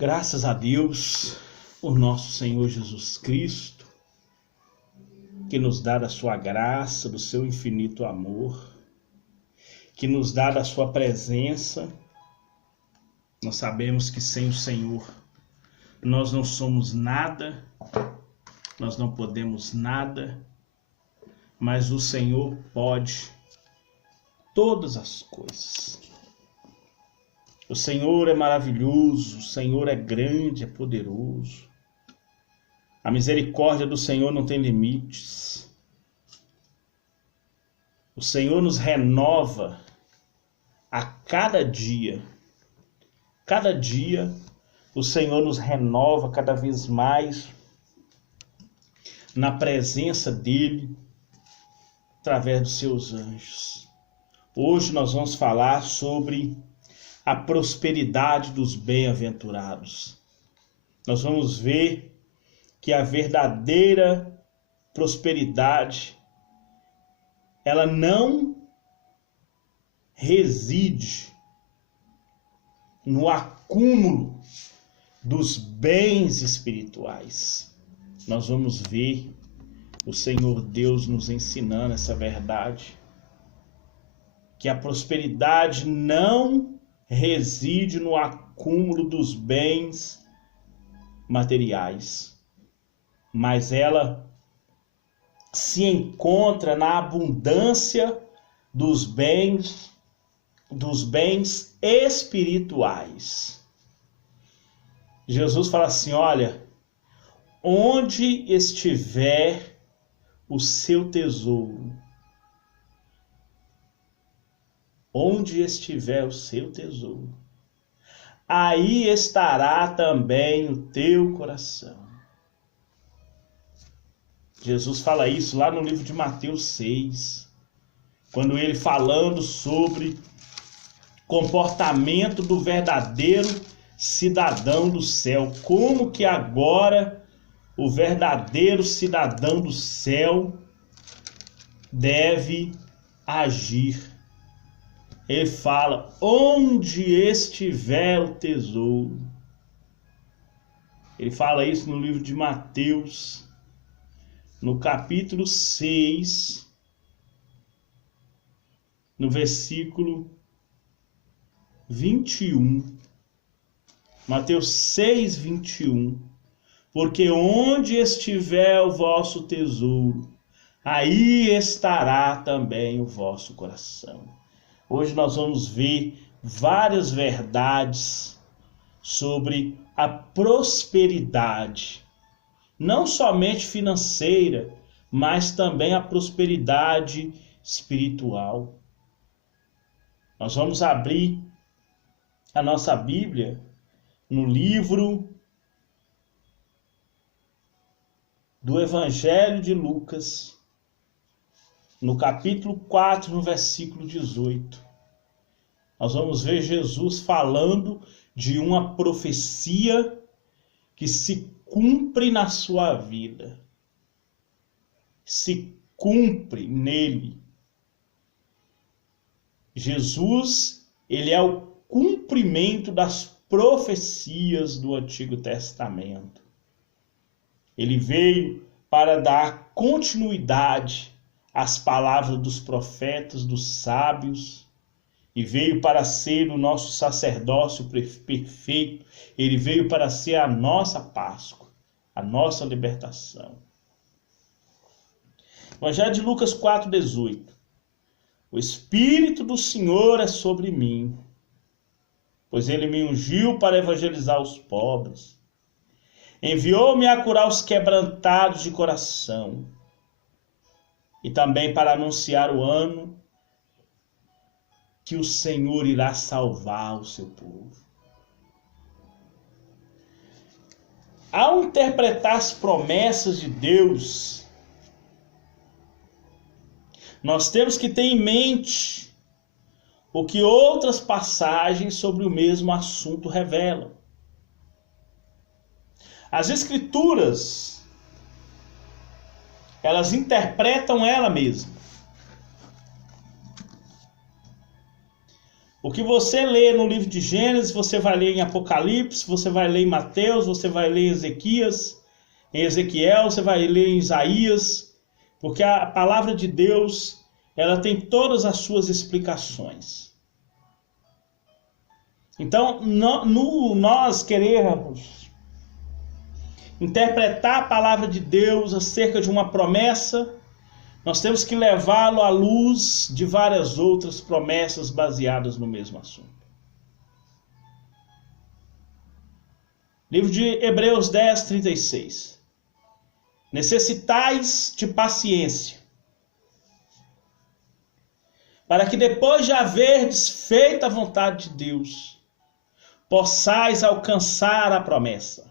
Graças a Deus, por nosso Senhor Jesus Cristo, que nos dá da sua graça, do seu infinito amor, que nos dá da sua presença. Nós sabemos que sem o Senhor nós não somos nada, nós não podemos nada, mas o Senhor pode todas as coisas. O Senhor é maravilhoso, o Senhor é grande, é poderoso. A misericórdia do Senhor não tem limites. O Senhor nos renova a cada dia. Cada dia o Senhor nos renova cada vez mais na presença dEle, através dos seus anjos. Hoje nós vamos falar sobre a prosperidade dos bem-aventurados. Nós vamos ver que a verdadeira prosperidade, ela não reside no acúmulo dos bens espirituais. Nós vamos ver o Senhor Deus nos ensinando essa verdade, que a prosperidade não reside no acúmulo dos bens materiais, mas ela se encontra na abundância dos bens espirituais. Jesus fala assim: olha, onde estiver o seu tesouro, onde estiver o seu tesouro, aí estará também o teu coração. Jesus fala isso lá no livro de Mateus 6, quando ele falando sobre comportamento do verdadeiro cidadão do céu, como que agora o verdadeiro cidadão do céu deve agir. Ele fala: onde estiver o tesouro. Ele fala isso no livro de Mateus, no capítulo 6, no versículo 21. Mateus 6, 21. Porque onde estiver o vosso tesouro, aí estará também o vosso coração. Hoje nós vamos ver várias verdades sobre a prosperidade, não somente financeira, mas também a prosperidade espiritual. Nós vamos abrir a nossa Bíblia no livro do Evangelho de Lucas, no capítulo 4, no versículo 18. Nós vamos ver Jesus falando de uma profecia que se cumpre na sua vida. Se cumpre nele. Jesus, ele é o cumprimento das profecias do Antigo Testamento. Ele veio para dar continuidade às palavras dos profetas, dos sábios, e veio para ser o nosso sacerdócio perfeito. Ele veio para ser a nossa Páscoa, a nossa libertação. Evangelho de Lucas 4,18. O Espírito do Senhor é sobre mim, pois ele me ungiu para evangelizar os pobres. Enviou-me a curar os quebrantados de coração, e também para anunciar o ano que o Senhor irá salvar o seu povo. Ao interpretar as promessas de Deus, nós temos que ter em mente o que outras passagens sobre o mesmo assunto revelam. As Escrituras, elas interpretam ela mesma. O que você lê no livro de Gênesis, você vai ler em Apocalipse, você vai ler em Mateus, você vai ler em Ezequiel, você vai ler em Isaías, porque a palavra de Deus, ela tem todas as suas explicações. Então, nós queremos interpretar a palavra de Deus acerca de uma promessa, nós temos que levá-lo à luz de várias outras promessas baseadas no mesmo assunto. Livro de Hebreus 10, 36. Necessitais de paciência, para que depois de haverdes feito a vontade de Deus, possais alcançar a promessa.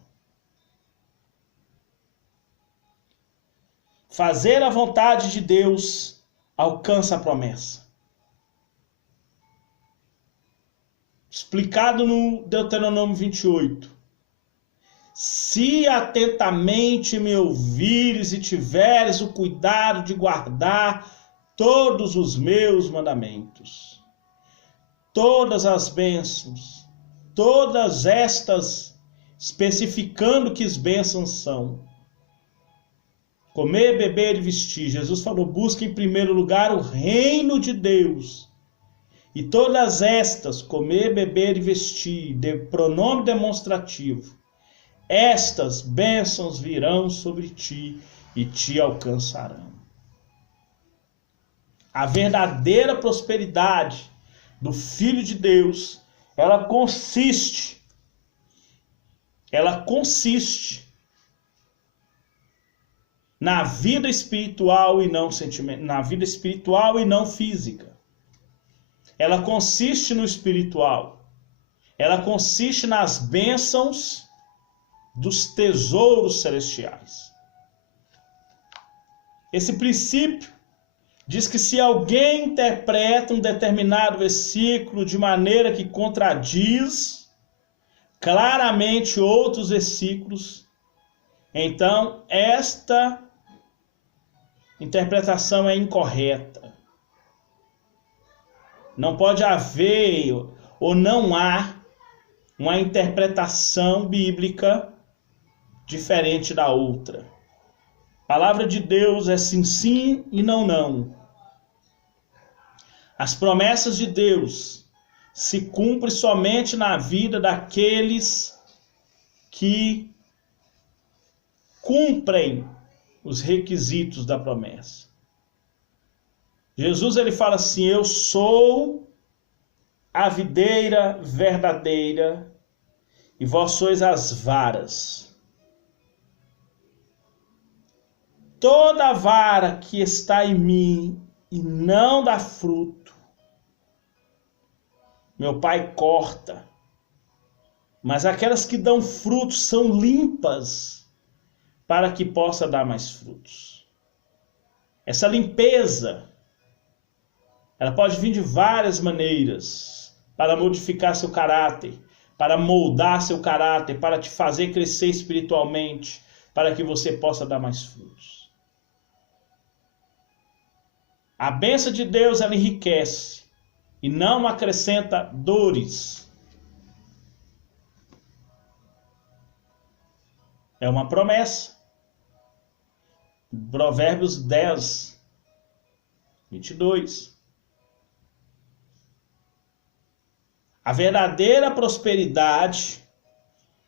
Fazer a vontade de Deus alcança a promessa. Explicado no Deuteronômio 28. Se atentamente me ouvires e tiveres o cuidado de guardar todos os meus mandamentos, todas as bênçãos, todas estas, especificando que as bênçãos são, comer, beber e vestir. Jesus falou, busque em primeiro lugar o reino de Deus. E todas estas, comer, beber e vestir, de pronome demonstrativo, estas bênçãos virão sobre ti e te alcançarão. A verdadeira prosperidade do Filho de Deus, ela consiste na vida espiritual e não sentimental, na vida espiritual e não física. Ela consiste no espiritual. Ela consiste nas bênçãos dos tesouros celestiais. Esse princípio diz que se alguém interpreta um determinado versículo de maneira que contradiz claramente outros versículos, então esta interpretação é incorreta. Não pode haver ou não há uma interpretação bíblica diferente da outra. A palavra de Deus é sim, sim e não, não. As promessas de Deus se cumprem somente na vida daqueles que cumprem os requisitos da promessa. Jesus ele fala assim, eu sou a videira verdadeira e vós sois as varas. Toda vara que está em mim e não dá fruto, meu Pai corta. Mas aquelas que dão frutos são limpas para que possa dar mais frutos. Essa limpeza, ela pode vir de várias maneiras para modificar seu caráter, para moldar seu caráter, para te fazer crescer espiritualmente, para que você possa dar mais frutos. A bênção de Deus, ela enriquece e não acrescenta dores. É uma promessa. Provérbios 10, 22. A verdadeira prosperidade,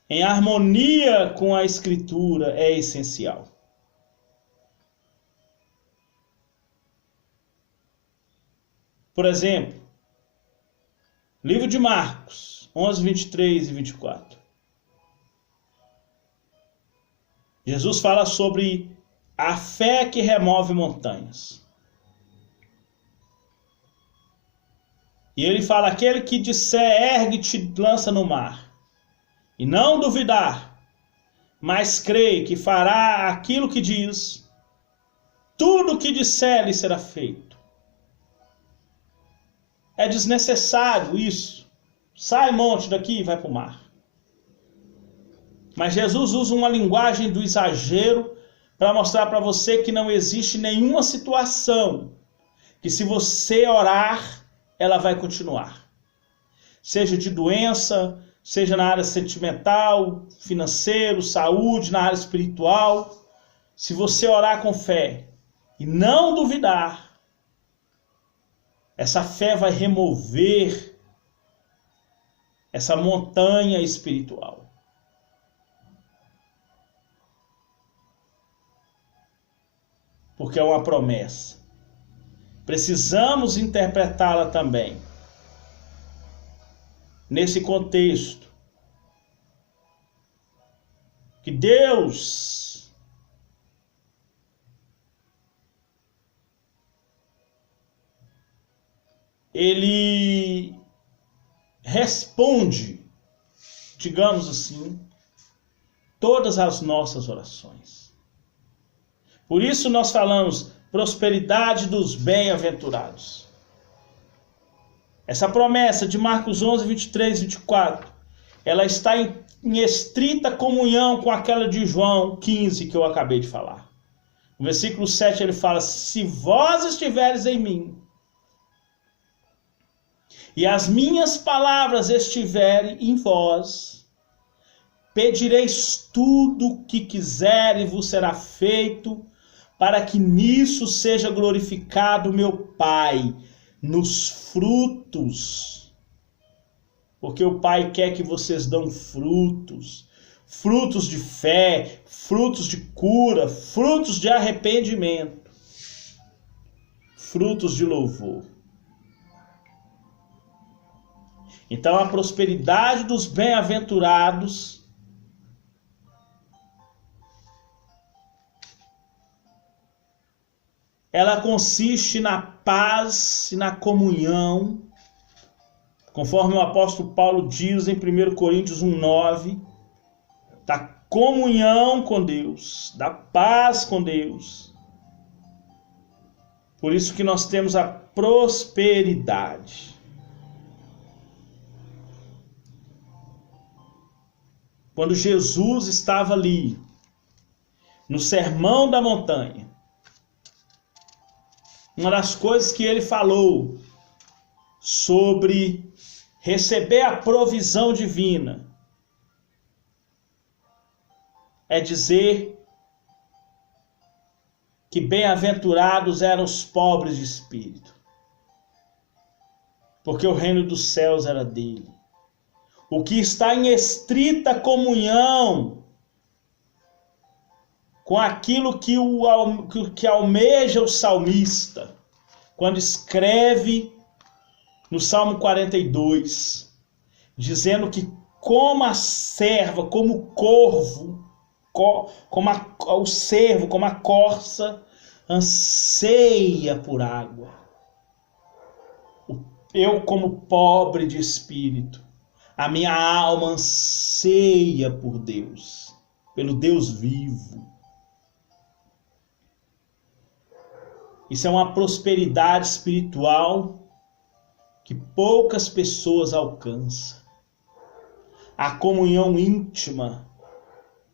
em harmonia com a Escritura, é essencial. Por exemplo, livro de Marcos, 11, 23 e 24. Jesus fala sobre a fé que remove montanhas. E ele fala, aquele que disser, ergue-te, lança no mar, e não duvidar, mas crê que fará aquilo que diz, tudo o que disser lhe será feito. É desnecessário isso. Sai monte daqui e vai para o mar. Mas Jesus usa uma linguagem do exagero para mostrar para você que não existe nenhuma situação que se você orar, ela vai continuar. seja de doença, seja na área sentimental, financeiro, saúde, na área espiritual. Se você orar com fé e não duvidar, essa fé vai remover essa montanha espiritual. Porque é uma promessa. Precisamos interpretá-la também nesse contexto. Que Deus Ele responde, digamos assim, todas as nossas orações. Por isso nós falamos prosperidade dos bem-aventurados. Essa promessa de Marcos 11, 23, 24, ela está em estrita comunhão com aquela de João 15 que eu acabei de falar. No versículo 7 ele fala: se vós estiveres em mim, e as minhas palavras estiverem em vós, pedireis tudo o que quiserem e vos será feito, para que nisso seja glorificado meu Pai, nos frutos. Porque o Pai quer que vocês dão frutos, frutos de fé, frutos de cura, frutos de arrependimento, frutos de louvor. Então a prosperidade dos bem-aventurados ela consiste na paz e na comunhão, conforme o apóstolo Paulo diz em 1 Coríntios 1:9, da comunhão com Deus, da paz com Deus. Por isso que nós temos a prosperidade. Quando Jesus estava ali, no Sermão da Montanha, uma das coisas que ele falou sobre receber a provisão divina é dizer que bem-aventurados eram os pobres de espírito, porque o reino dos céus era dele. O que está em estrita comunhão com aquilo que almeja o salmista, quando escreve no Salmo 42, dizendo que como a serva, como o corvo, o cervo, como a corça, anseia por água. Eu, como pobre de espírito, a minha alma anseia por Deus, pelo Deus vivo. Isso é uma prosperidade espiritual que poucas pessoas alcançam. A comunhão íntima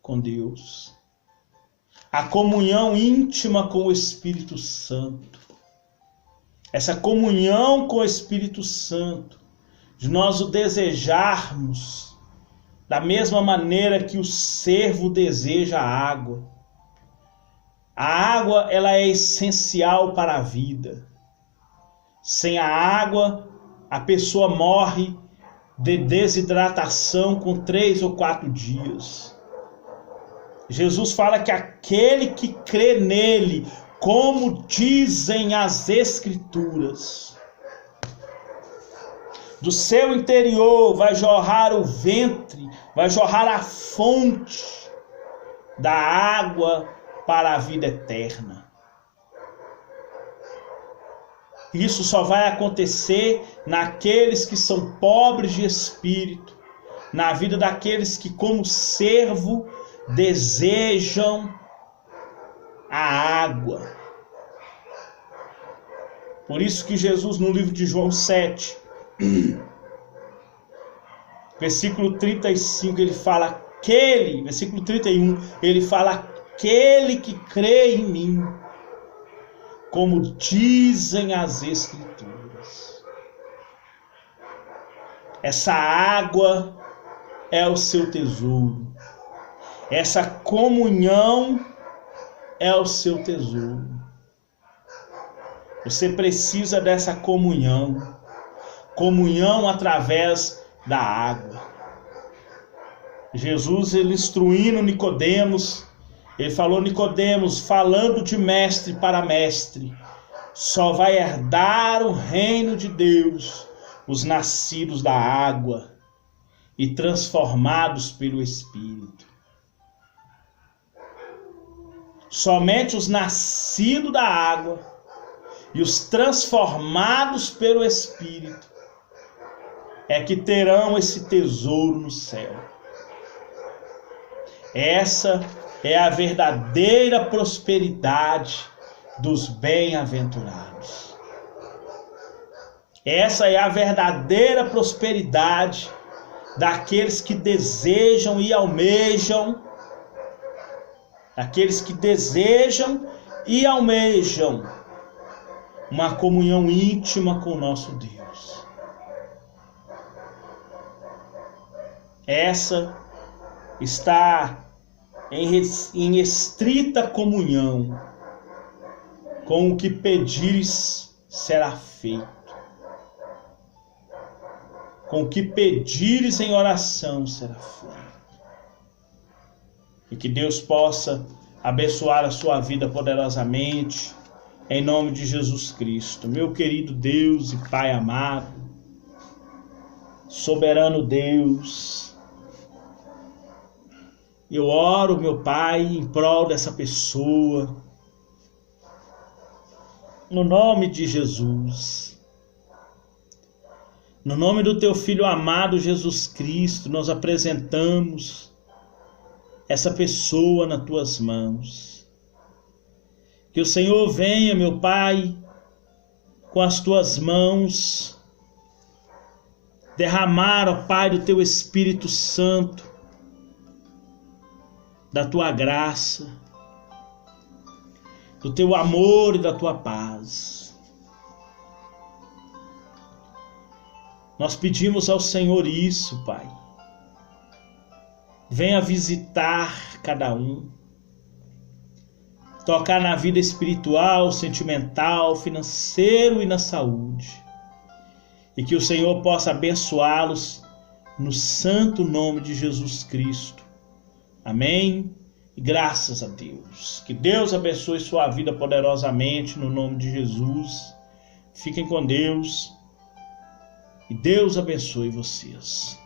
com Deus. A comunhão íntima com o Espírito Santo. Essa comunhão com o Espírito Santo, de nós o desejarmos da mesma maneira que o cervo deseja a água. A água, ela é essencial para a vida. Sem a água, a pessoa morre de desidratação com 3 ou 4 dias. Jesus fala que aquele que crê nele, como dizem as Escrituras, do seu interior vai jorrar o ventre, vai jorrar a fonte da água para a vida eterna. Isso só vai acontecer naqueles que são pobres de espírito, na vida daqueles que, como servo, desejam a água. Por isso que Jesus, no livro de João 7, versículo 35, ele fala versículo 31, ele fala: aquele que crê em mim, como dizem as Escrituras. Essa água é o seu tesouro. Essa comunhão é o seu tesouro. Você precisa dessa comunhão. Comunhão através da água. Jesus, ele instruindo Nicodemos, ele falou: Nicodemos, falando de mestre para mestre, só vai herdar o reino de Deus os nascidos da água e transformados pelo Espírito. Somente os nascidos da água e os transformados pelo Espírito é que terão esse tesouro no céu. Essa é a verdadeira prosperidade dos bem-aventurados. Essa é a verdadeira prosperidade daqueles que desejam e almejam, uma comunhão íntima com o nosso Deus. Essa está em estrita comunhão com o que pedires será feito. Com o que pedires em oração será feito. E que Deus possa abençoar a sua vida poderosamente, em nome de Jesus Cristo. Meu querido Deus e Pai amado, soberano Deus, eu oro, meu Pai, em prol dessa pessoa, no nome de Jesus. No nome do Teu Filho amado Jesus Cristo, nós apresentamos essa pessoa nas Tuas mãos. Que o Senhor venha, meu Pai, com as Tuas mãos, derramar, ó Pai, do Teu Espírito Santo, da Tua graça, do Teu amor e da Tua paz. Nós pedimos ao Senhor isso, Pai. Venha visitar cada um, tocar na vida espiritual, sentimental, financeiro e na saúde. E que o Senhor possa abençoá-los no santo nome de Jesus Cristo. Amém? E graças a Deus. Que Deus abençoe sua vida poderosamente no nome de Jesus. Fiquem com Deus. E Deus abençoe vocês.